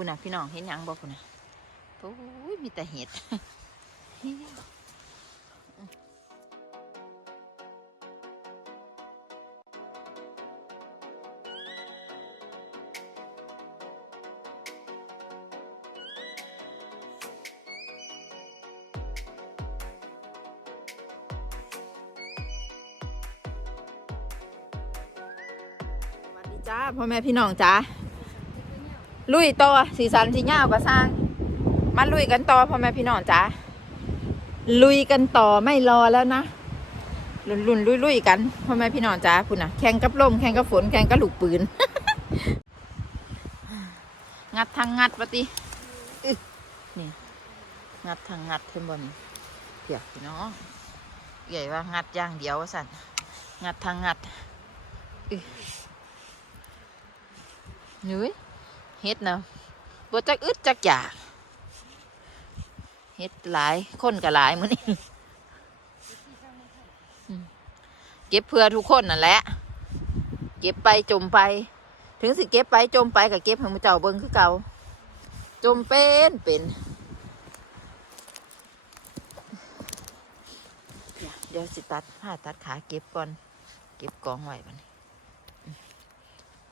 พุ่นะพี่น้องเห็นยังบ่พุ่นะโอ้ยมีแต่เห็ดสวัสดีจ้าพ่อแม่พี่น้องจ้า ลุยต่อสีสันสีเงาก็สร้าง มาลุยกันต่อพ่อแม่พี่น้องจ้าลุยกันต่อไม่รอแล้วนะลุนลุนลุยลุยๆกันพ่อแม่พี่น้องจ้าพุ่นน่ะแข่งกับลมแข่งกับฝนแข่งกับลูกปืน งัดทางงัดปฏินี่งัดทางงัดขึ้นบนเปียกพี่น้องใหญ่ว่างัดอย่างเดียวสันงัดทางงัดหนุ้ย เฮ็ดนะบ่จักอึดจักอยากเฮ็ดหลายคนก็หลายมื้อนี้เก็บเพื่อทุกคนนั่นแหละ เก็บไปจมไป ถึงสิเก็บไปจมไปก็เก็บให้มูเจ้าเบิ่งคือเก่า จมเป็นเป็นเดี๋ยวสิตัดผ้าตัดขาเก็บก่อน เก็บกองไว้บัดนี้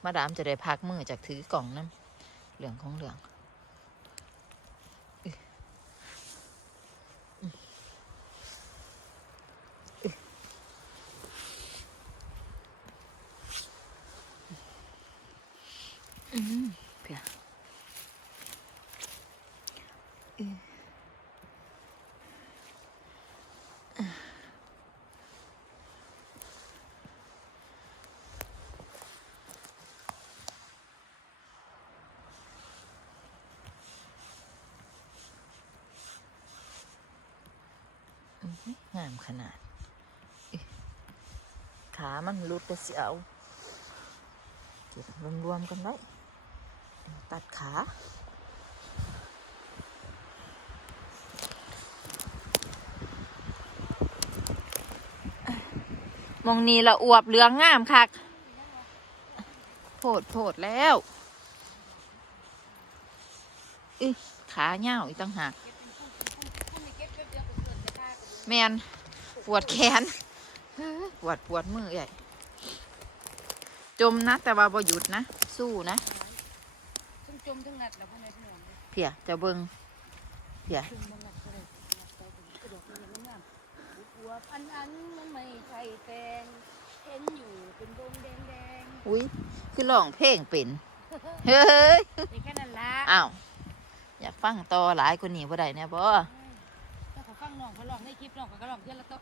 มาดามจะได้พักมือจากถือกล่องน้ำ เหลืองของเห งามขนาด ขามันหลุดแต่เสียวเก็บรวมๆกันไว้ ตัดขามองนี้ละอวบเหลืองงามคักโพดโพดแล้วอึขาเหี่ยวอีกตั้งหาก แมนปวดแขนเฮ้ยปวดปวดมือใหญ่จมนะ แต่ว่าบ่หยุดนะ สู้นะทั้งจมทั้งงัดแล้วพ่อแม่พี่น้องเลยเพียจะเบิงเพียจมบ่งัดก็เลยงัดไปถึงกระโดดมันยังงามหัวพันอันมันไม่ใช่แตงเห็นอยู่เป็นดงแดงแดงอุ้ยคือร้องเพลงเป็นเฮ้ยๆนี่แค่นั้นละอ้าวอยากฟังต่อหลายคนนี้บ่ได้เนี่ยบ่ถ้าเขาฟังน้ องเขาลองในคลิปน้องเขาก็ลองเพื่อนละโต๊ะ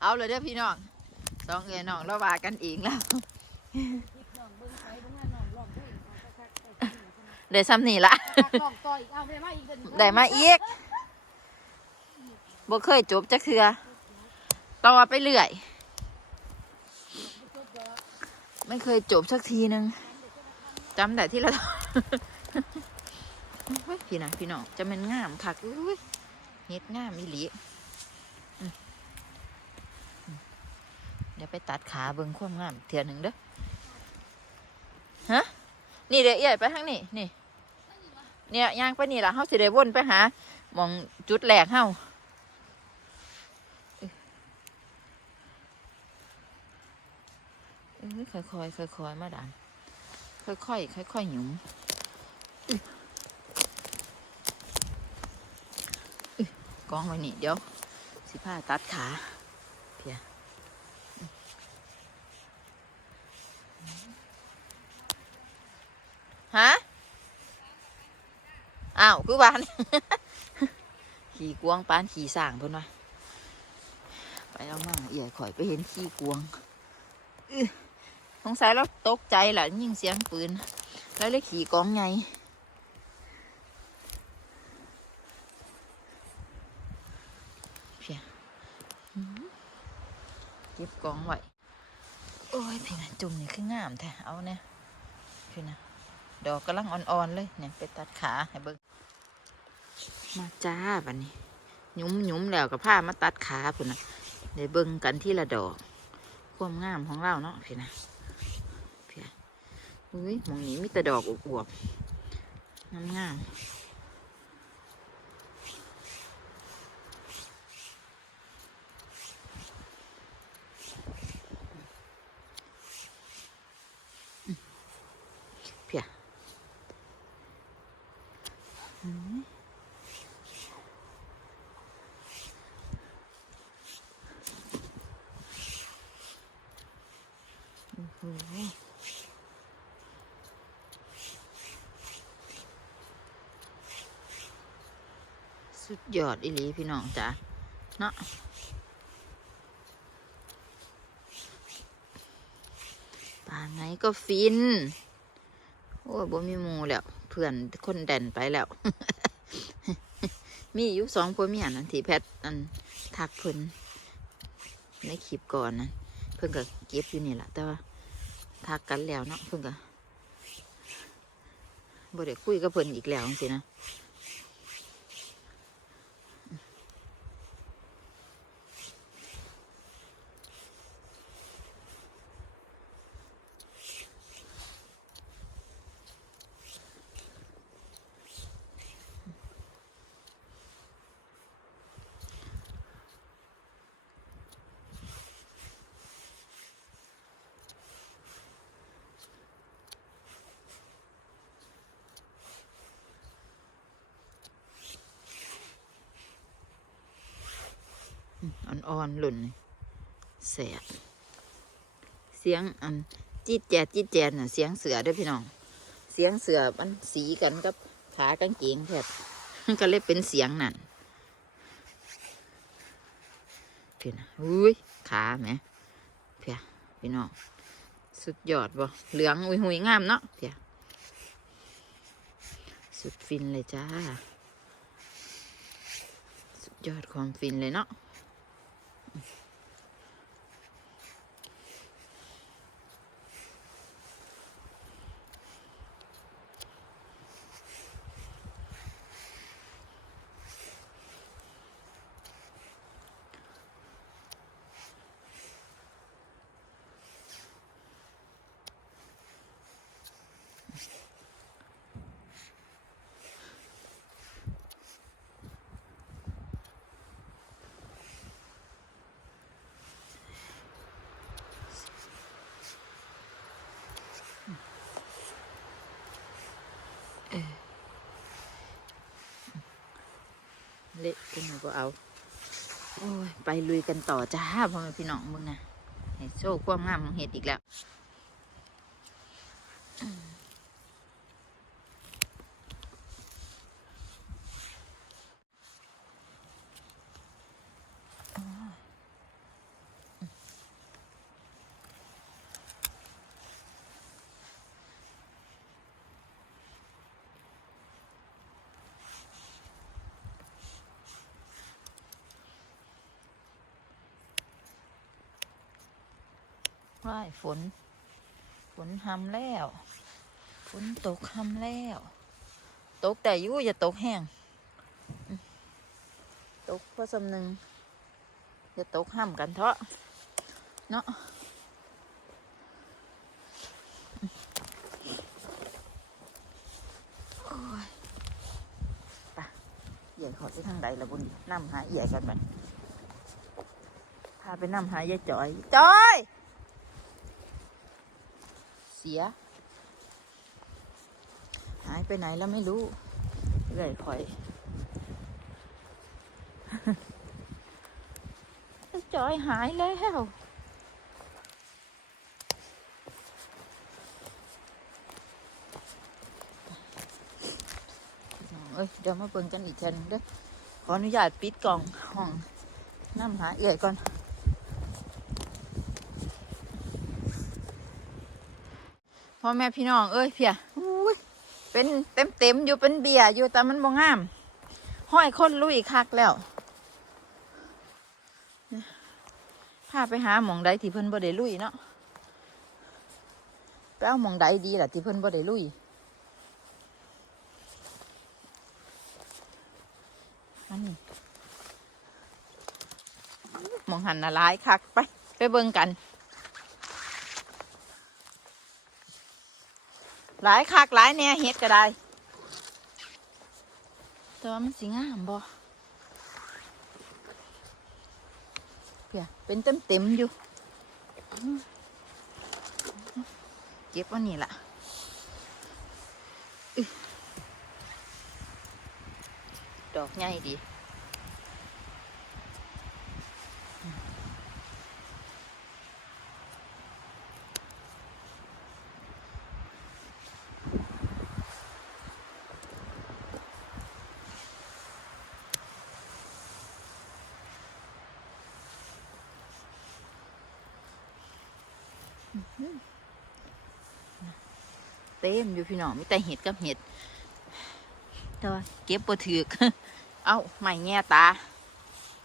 เอาเลยเด้อพี่น้องสองเอ๋ยน้องเราว่ากันเองแล้วได้ซ้ำนี่ละได้มาอีกบ่เคยจบจักเทือต่อไปเรื่อย ไม่เคยจบสักทีนึงจำแต่ที่เฮ้ยพี่นะพี่น้องจะเป็นงามคักอุ้ย เฮ็ดงามอีหลีเดี๋ยวไปตัดขาเบิ่งความงามเถื่อหนึ่งเด้อฮะนี่เดี๋ยวเอี่ยไปทางนี้นี่ เนี่ยย่างไปนี่ละเฮาสิได้วนไปหามองจุดแหลกเฮาค่อยๆค่อยๆมาดามค่อยๆค่อยๆหยุมอื้ออื้อ กองไว้นี่เดี๋ยว สิผ้าตัดขาเพียฮะอ้าวคือบ้าน ขี่กวางปานขี่สางเพิ่นว่าไปเอามาเอี่ยข่อยไปเห็นขี่กวางสงสัยเราตกใจแหละยิ่งเสียงปืน แล้วเลยขี่กองไงเพียหืมเก็บกองไว้โอ้ยเพี่นะจุ่มนี่คืองามแท้เอาเนี่ยพี่นะดอกกำลังอ่อนๆเลยเนี่ยไปตัดขาให้เบิ่งมาจ้าบัดนี้หยุ้มหยุ้มแล้วกับผ้ามาตัดขาพุ่นนะเดี๋ยวเบิ่งกันที่ละดอก ความงามของเราเนาะพี่นะพี่อุ้ยมองนี้มีแต่ดอกอวบๆงามงามๆอืมเพียอืมโอ้โห สุดยอดอีหลีพี่น้องจ้ะเนาะป่าไหนก็ฟิน โอ้บ่มีมูแล้ว เพื่อนคนแดนไปแล้ว มีอยู่สองผัวเมียนั่นที่แพทย์อันทักเพิ่นในคลิปก่อนนะเพิ่นก็เก็บอยู่นี่แหละแต่ว่าทักกันแล้วเนาะเพิ่นก็บ่ได้คุยกับเพิ่นอีกแล้วสินะ อ่อนหล่นแสบเสียงอันจีดแจดจีดแจดน่ะเสียงเสือด้วยพี่น้อง เสียงเสือมันสีกันกับขากางเกงแทบก็เลยเป็นเสียงนั่นเพี่อนอุ้ยขาแหมเพียพี่น้องสุดยอดบ่เหลืองอุยหุยงามเนาะเพียสุดฟินเลยจ้า สุดยอดความฟินเลยเนาะ เละกูหนูก็เอา โอ้ย ไปลุยกันต่อจ้าพ่อแม่พี่น้องมึงนะให้โชว์ความงามของเห็ดอีกแล้ว ว่ายฝน ฝนหำแล้ว ฝนตกหำแล้ว ตกแต่อยุ่อย่าตกแห้ง ตกเพราะสำนึงอย่าตกห้ำกันเถอะ เนาะใหญ่ขอไปทางใดละบุญนำหาใหญ่กันไปพาไปนำหายายจอยจอย สีย หายไปไหนแล้วไม่รู้เรื่อยคอยจอยหายแล้วเอ้ยเดี๋ยวมาเบิ่งกันอีกแค่นึงเด้อขออนุญาตปิดกล่องห้องน้ำหาใหญ่ก่อน พ่อแม่พี่น้องเอ้ยเพียเป็นเต็มเต็มๆอยู่เป็นเบียร์อยู่แต่มันบ่งาม ห้อยคนลุยคักแล้วพาไปหาหมองใดที่เพิ่นบ่ได้ลุยเนาะไปเอาหมองใดดีล่ะที่เพิ่นบ่ได้ลุยอันนี้หมองหันน่ะหลายคักไป ไปเบิ่งกัน หลายคักหลายแน่เฮ็ดก็ได้ แต่ว่ามันสิงามบ่เพียเป็นเต็มเต็มอยู่ เก็บวันนี้ล่ะดอกใหญ่ดี เต็มอยู่พี่น้องมีแต่เห็ดกับเห็ดแต่ว่าเก็บบ่ถือเอาไม่แง่ตา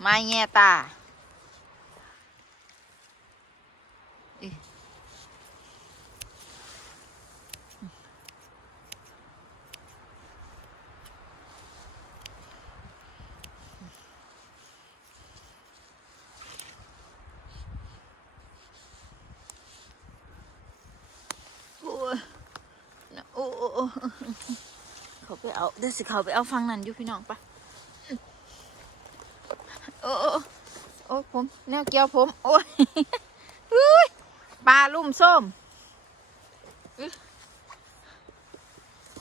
ไม่แง่ตาอิโอ้ยโอ้โอ้โอ้ เขาไปเอาเดี๋ยวสิเขาไปเอาฟังนั่นอยู่พี่น้องปะโอ้โอ้โอ้ผมแนวเกี่ยวผม โอ้ยอุ้ยปลาลุ่มส้มอื้อ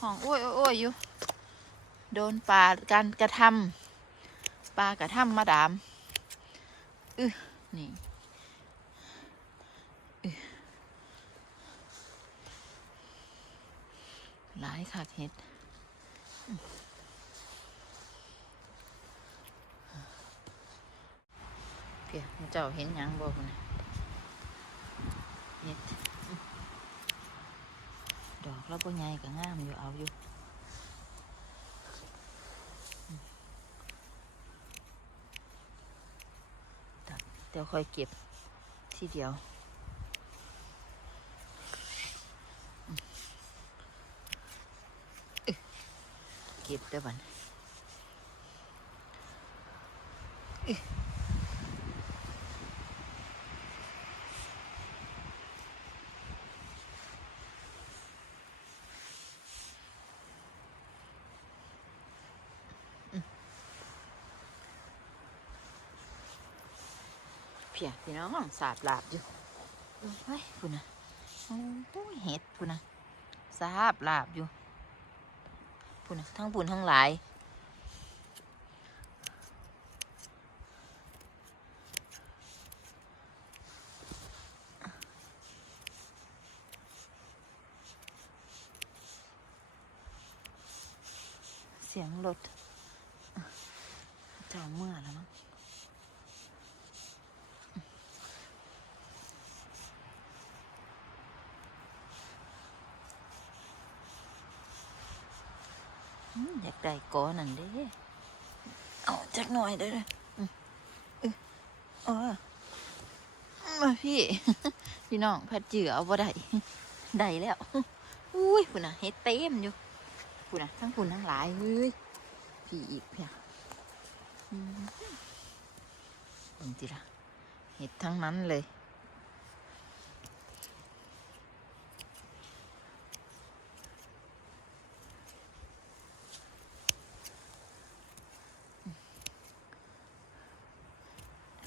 ห้องโอ้ยโอ้ยโอ้ยอยู่ โดนปลาการกระทำปลากระทำมาดามอืออหลายคักเห็ดอื้อเพียเจ้าเห็นยังบ่พุ่นน่ะเห็ดอื้อดอกแล้วบ่ใหญ่ก็งามอยู่เอาอยู่เดี๋ยวค่อยเก็บทีเดียวเก็บได้บัดน พียพี่น้องสาบลาบอยู่เฮ้ยคุณนะโอ้เห็ดคุณนะสาบลาบอยู่คุณนะทั้งบุญทั้งหลายเสียงรถเจ้าเมื่อแล้วมั้ง อืมอยาก ได้ก้อนนั่นเด้เอาจักหน่อยเด้อเออมาพี่ พี่น้องพัดเจือเอาบ่ได้ได้แล้วอุ้ยพุ่นน่ะเฮ็ดเต็มอยู่พุ่นน่ะทั้งพุ่นทั้งหลายเฮ้ยพี่อีกเพียอืมเบิ่งติล่ะเฮ็ดทั้งนั้นเลย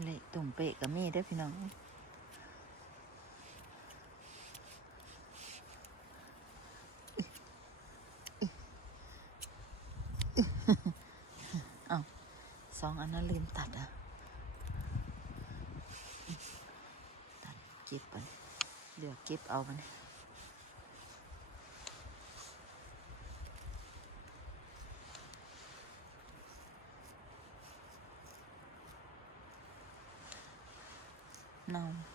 เละตุ่มเปะกับมีได้อ พี่น้องเอาสองอันนั้นลืมตัดอะ ตัดเก็บไปเดี๋ยวเก็บเอามัน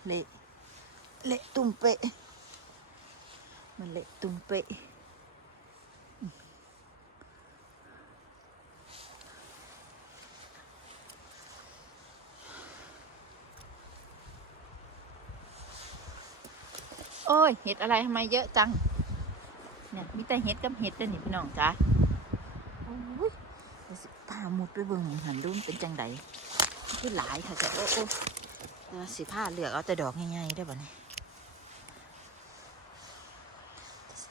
เน่าเละเละตุ่มเปะมันเละตุ่มเปะโอ้ย เห็ดอะไรทำไมเยอะจัง เนี่ยมีแต่เห็ดกับเห็ดเด้อนี่พี่น้องจ้าโอ้ยเดี๋ยวสิพามุดไปเบิ่งหม้องหันดูมันเป็นจังไดคือหลายค่ะจ้ะโอ้โอ้ สิผ้าเหลือกเอาแต่ดอกง่ายๆได้บ่เนี่ย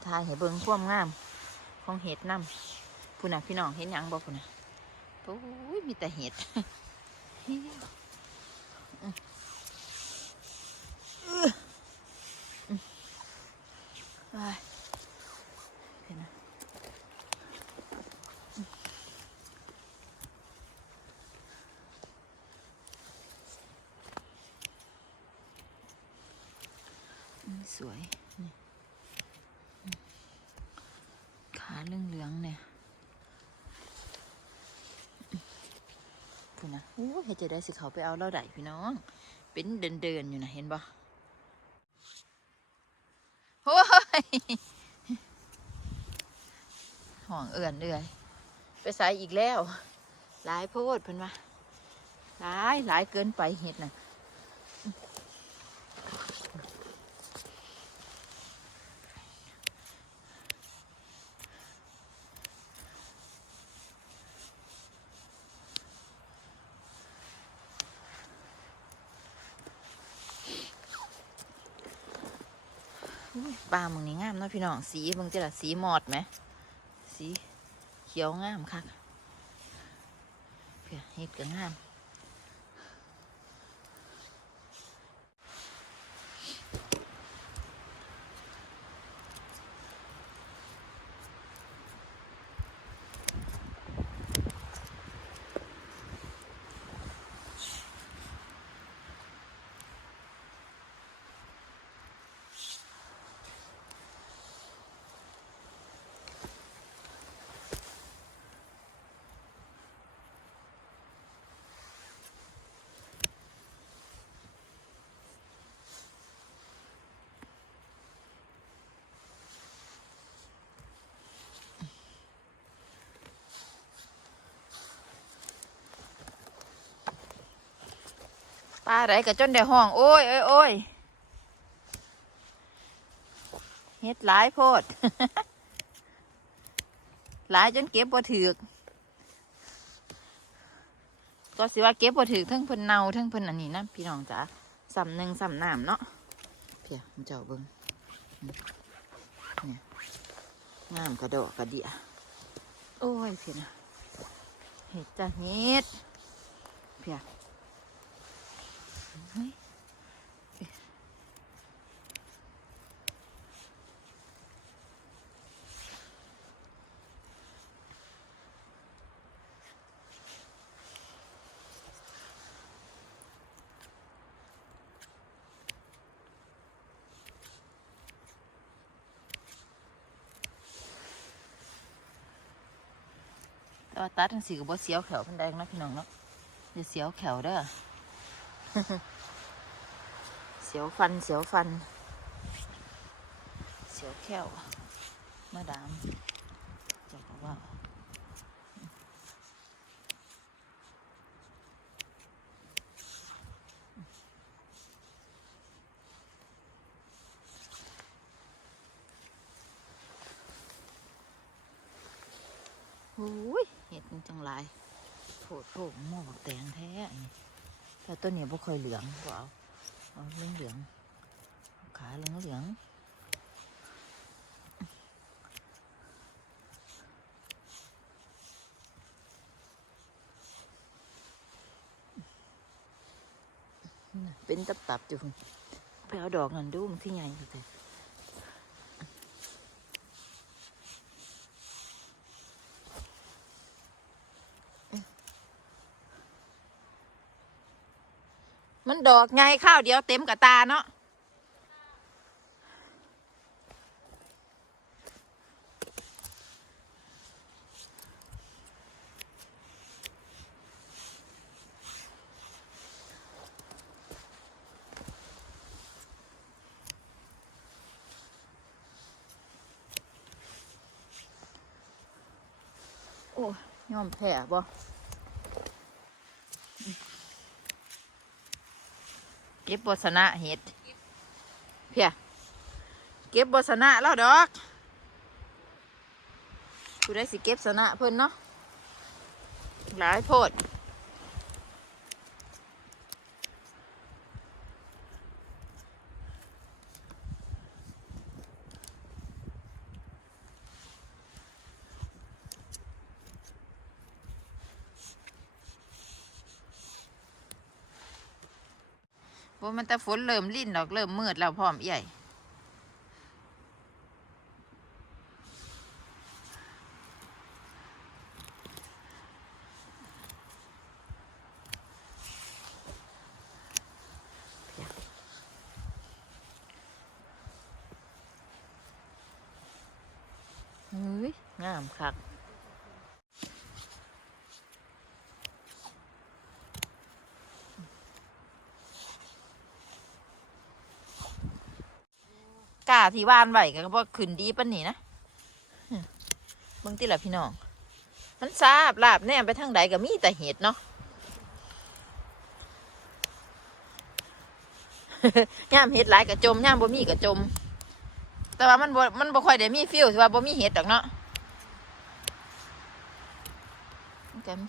ทายให้เบิ่งความงาม ของเห็ดน้ำพูน่ะพี่น้องเห็นยังบ่พูน่ะโอ้ยมีแต่เห็ดอื้ออื้ออื้อไปเห็นนะ วยนี่อืมขาเหลืองเนี่ยพูดนะโอ้เฮ็ดจะได้สิเขาไปเอาเราได้พี่น้อง เป็นเดินเดินๆอยู่นะเห็นบ่โอ้ยห่องเอื่อนเอื่อยไปใส่อีกแล้ว หลายโพดเพิ่นว่าหลายหลายเกินไปเห็ดน่ะามึงนี่งามเนาะพี่น้องสีมึงจะละสีหมอดไหมสีเขียวงามค่ะเพื่อเห็ดก็งามาไรก็จนได้ห้อง โอ้ยโอ้ยโอ้ยเฮ็ดหลายโพด หลายจนเก็บบ่ถือกก็สิว่าเก็บบ่ถือกทั้งเพิ่นเน่าทั้งเพิ่นอันนี้นะพี่น้องจ๋าสำหนึ่งสำน้ำเนาะเพียมันเจ้าเบิ่งเนี่ยงามกระโดดกระเดียโอ้ยเพียนะเห็ดจ้ะเห็ดเพียเฮ้ย แต่ว่าตัดทั้งสี่ก็บ่เสียวแขวเพันแดงนะพี่น้องเนาะเดี๋ยวเสียวแขวเด้อ สียวฟันเสียวฟัน เสียวแข้วมาดามจะบอกว่าโอ้ยเห็ดจังหลายโผดโผหม้อกแตงแท้แต่ต้นนี้บ่ค่อยเหลืองบ่เอา เอาเหลืองเหลืองขาเหลืองเหลืองเป็นตับๆอยู่ไปเอาดอกนั่นดูมันที่ใหญ่เลย ดอกไงข้าวเดียวเต็มกับตาเนาะโอ้ยยอมแพ้บ่ ก็บบสนะเห็ดเพียเก็บบสนะแล้วดอกกูได้สิเก็บสนะเพิ่นเนาะหลายโพด มันแต่ฝนเริ่มลิ่นดอกเริ่มมืดแล้วพร้อมใหญ่เฮ้ยงามคัก ที่ว่านไหวก็บ่ขึ้นดีปานนี้นะเบางทีละพี่น้อง มันซาบลาบแน่ไปทางใดก็มีแต่เห็ดเนาะย่ามเห็ดหลายกระจมย่ามบ่มีกระจม แต่ว่ามันบ่มันบ่ค่อยได้มีฟิลที่ว่าบ่มีเห็ดดอกเนาะมัน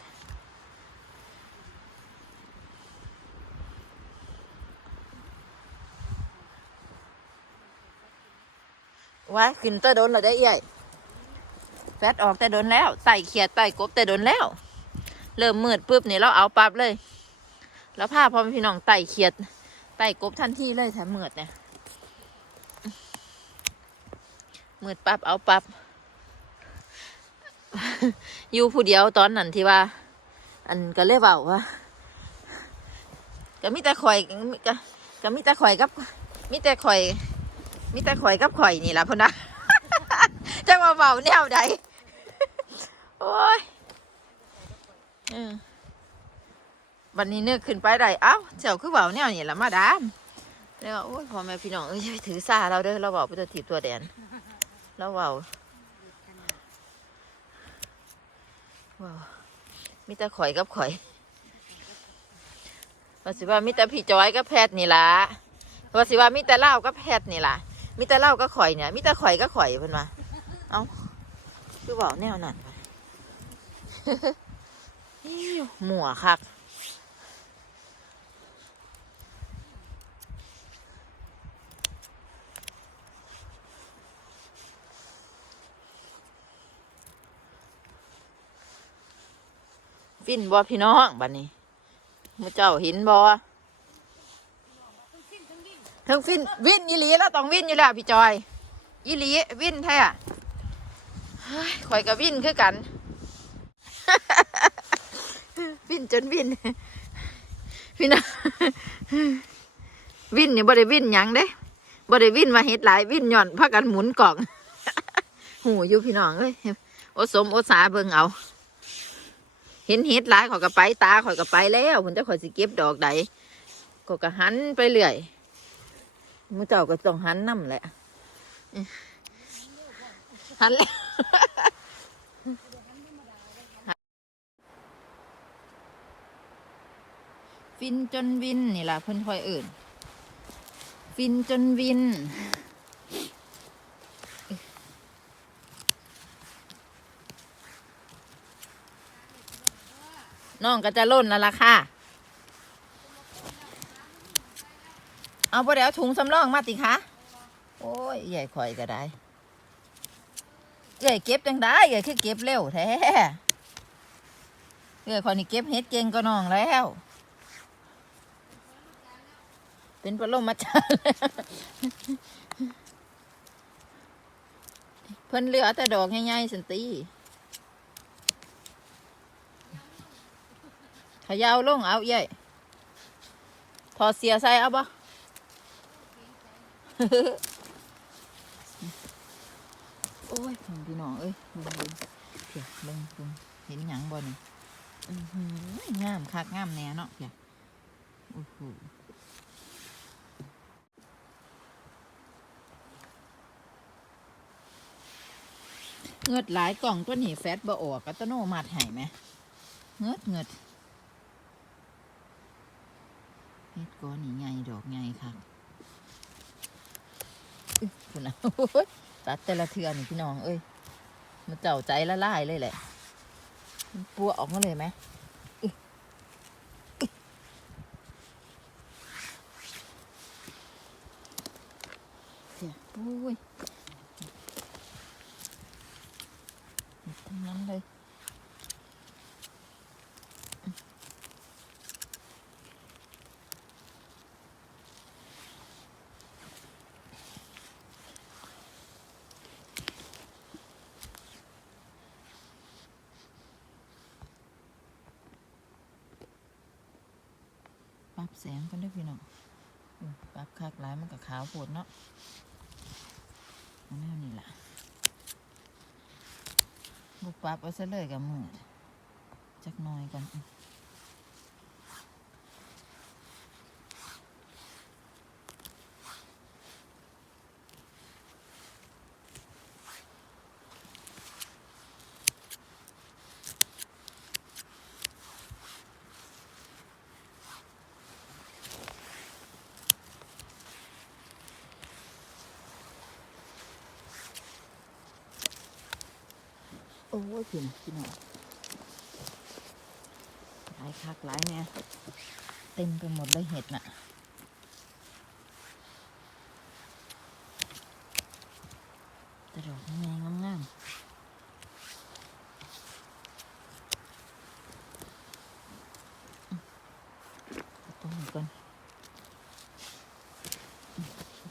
ว่าขึ้นแต่โดนแล้วได้เอี่ยแฟดออกแต่โดนแล้วไต่เขียดไต่กบแต่โดนแล้ว เริ่มมืดปุ๊บนี่เราเอาปั๊บเลย แล้วพาพอม่พี่น้องไต่เขียดไต่กบทันทีเลยแถมมืดเนี่ยมืดปั๊บเอาปั๊บอยู่ผู้เดียวตอนนั้นที่ว่า อันก็เลยเบาว่าก็มีแต่ข่อยก็ก็มีแต่ข่อยกับมีแต่ข่อย มีแต่ข่อยกับข่อยนี่แหละพ่นนะจะมาเบาแนวใดโอ้ยเออวันนี้เนึกขึ้นไปได้เอ้าเจ้าคือเบาแนวนี่ละมาดามแล้วาโอ้ยพ่อแม่พี่น้องเอ้ยอย่าไปถือซาเราเด้อเราเบาไปตัวถีบตัวแดนแล้วว้าวว้าวมีแต่ข่อยกับข่อยว่าสิว่ามีแต่พี่จอยกับแพทย์นี่ล่ะว่าสิว่ามีแต่เล่ากับแพทย์นี่ล่ะ มีแต่เล่ากับข่อยเนี่ยมีแต่ข่อยกับข่อยเพิ่นว่าเอ้าคือบอกแนวนั้นวะอิ๊วหมัวคักฟินบ่พี่น้องบัดนี้มือเจ้าห็นบ่ ทั้งฟินวินอีหลีแล้วต้องวินอยู่แล้วพี่จอยอีหลีวินแท้เฮ้ยข่อยกับวินคือกัน วินจนวินพี่น้องวินนี่บ่ได้วินยังเด้บ่ได้วินมาเฮ็ดหลายวินหย่อนพากันหมุนกล่อง หูอยู่พี่น้องเอ้ยโอสมโอสาเบิ่งเอาเห็นเห็ดหลายข่อยก็ไปตาข่อยก็ไปแล้วผมจะข่อยสิเก็บดอกใดก็ก็หันไปเรื่อย มือเจ้าก็ต้องหันน้ำแหละหันแล้วฟินจนวินนี่ล่ะเพิ่อนคอยอื่น ฟินจนวินน้องก็จะล่นแล้วล่ะค่ะ เอาไปเดี๋ยวถุงสำรองมาติคะโอ้ยใหญ่ข่อยก็ได้ใหญ่เก็บจังได้ใหญ่คือเก็บเร็วแท้ใหญ่ข่อยนี่เก็บเฮ็ดเก่งก็น้องแล้ว เป็นปรมาจารย์เพิ่นเหลือแต่ดอกใหญ่ๆสันติขยาวลงเอาเย่ถอดเสียใส่เอาบ่ โอ้ยพี่น้องเอ้ยเบิ่งเบิ่งเพียเบิ่งเบิ่งเห็นหยังบ่นี่อื้อหืองามคักงามแน่เนาะเพียโอ้โหเงือดหลายกล่องตัวนี้แฟตบ่ออกกัตโนมาดให้ไหมเงือดเงือดเฮ็ดก้อนนี่ใหญ่ดอกใหญ่ค่ะ คุณนะตัดแต่ละเทือนี่พี่น้อง เอ้ยมันเจ้าใจละลายเลยแหละปัวออกมาเลยไหมอึ๊ะอึ๊ะเสียโอ้ยทั้งนั้นเลย อ แสงกันได้พี่น้องปรับคักหลายมันก็ขาวโพดเนาะอาแนวนี้ล่ะบุกปรับเอาซะเลยกับมือจักน้อยก่อน อ้ยพี่น้องพี่น้องหลายคักหลายเนี่ยเต็มไปหมดเลยเห็ดน่ะตลกยังไงงามๆอืมเอาตรงนี้ก่อน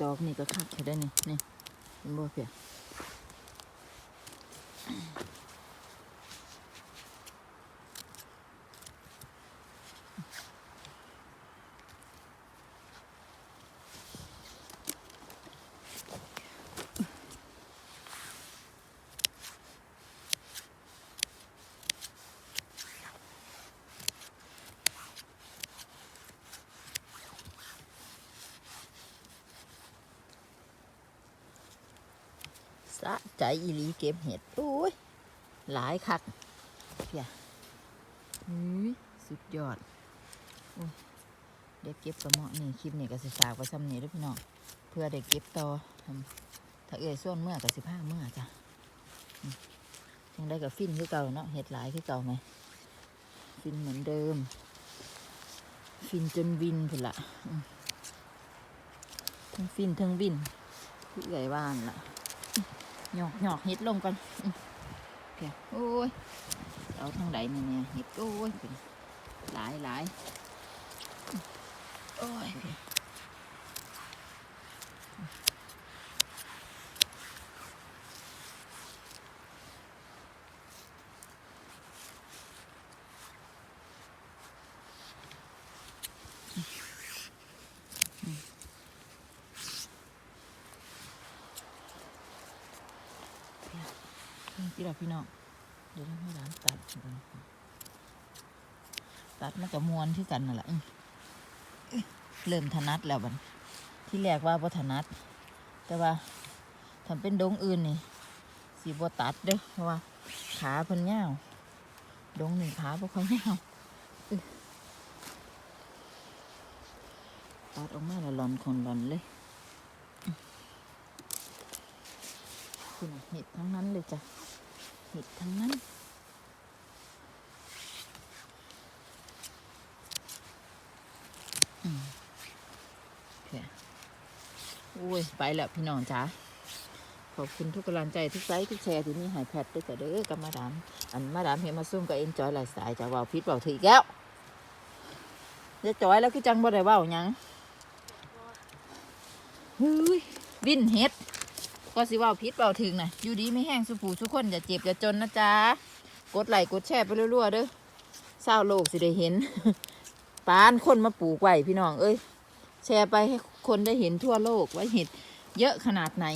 ดอกนี่ก็คักแค่ได้นี่นี่เห็นบ่เพีย สะใจอีหลีเก็บเห็ดโอ้ย หลายคักเพียอุ้ยสุดยอดอ้ยเดี๋ยวเก็บกระเหมาะนี่คลิปนี่ก็สิฝากไว้ซ้ำนี่ด้วยพี่น้องเพื่อได้เก็บต่อถ้าเอ่ยส่วนเมื่อกับสิบห้าเมื่อจ้ะยังได้กับฟินคือเก่าเนาะเห็ดหลายคือเก่าไหมฟินเหมือนเดิม ฟินจนวินพุ่นละทั้งฟินทั้งวินคือเอ่ยบ้านละ หยอกหยอกเห็ดลงก่อนเพียโอ้ยเอาทางไหนเนี่ยเนี่ยเห็ดโอ้ยเป็นหลายหลายอืมโอ้ย ที่เราพี่น้องเดี๋ยวให้ร้านตัดตัดมันกับมวนที่กันนั่นแหละเริ่มถนัดแล้วบันที่แรกว่าบ่ถนัด แต่ว่าทำเป็นดงอื่นนี่สีบ่ตัดเด้อเพราะว่า ขาเพิ่นยาวดงหนึ่งขาบ่ค่อยยาวตัดออกมาแล้วหลอนคนหลอนเลยคุณเห็ดทั้งนั้นเลยจ้ะ เห็ดทั้งนั้นอืมโอเคอุ้ย ไปแล้วพี่น้องจ๋า ขอบคุณทุกกำลังใจทุกไลค์ทุกแชร์ที่นี่หายแพทด้วยกันเด้อกับมาดาม อันมาดามเห็นมาซุ่มกับเอ็นจอยหลายสายจะว่าพิษเบาถืออีกแล้วจะจอยแล้วคือจังบ่ได้เว่าหยังเฮ้ย วินเฮ็ด ก็สิว่าพิษเบาถึงนะอยู่ดีไม่แห้งสุผูทุกคนอย่าเจ็บอย่าจนนะจ๊ะ กดไหลกดแชร์ไปรัวๆเด้อเศร้าโลกสิได้เห็นปานคนมาปลูกไว้พี่น้อง เอ้ย แชร์ไปให้คนได้เห็นทั่วโลกว่าเห็ดเยอะขนาดไหน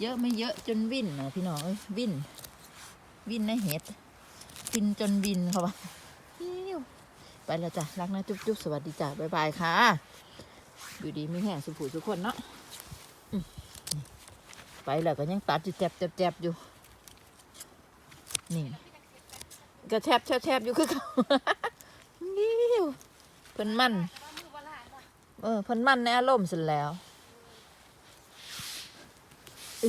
เยอะไม่เยอะจนวิ่นนะพี่น้องเอ้ยวิ่น วิ่นนะเห็ดกินจนวินเขาว่าไปแล้วจ้ะรักนะจุ๊บๆสวัสดีจ้ะบ๊ายบายค่ะ อยู่ดีไม่แห้งสุผูทุกคนเนาะ ไปแล้วก็ยังตัดอยู่แฉบแจบอยู่ นี่ก็แทบแทบแทบอยู่คือเขานี่เพิ่นมันเออเพิ่นมันในอารมณ์เสร็จแล้วอึ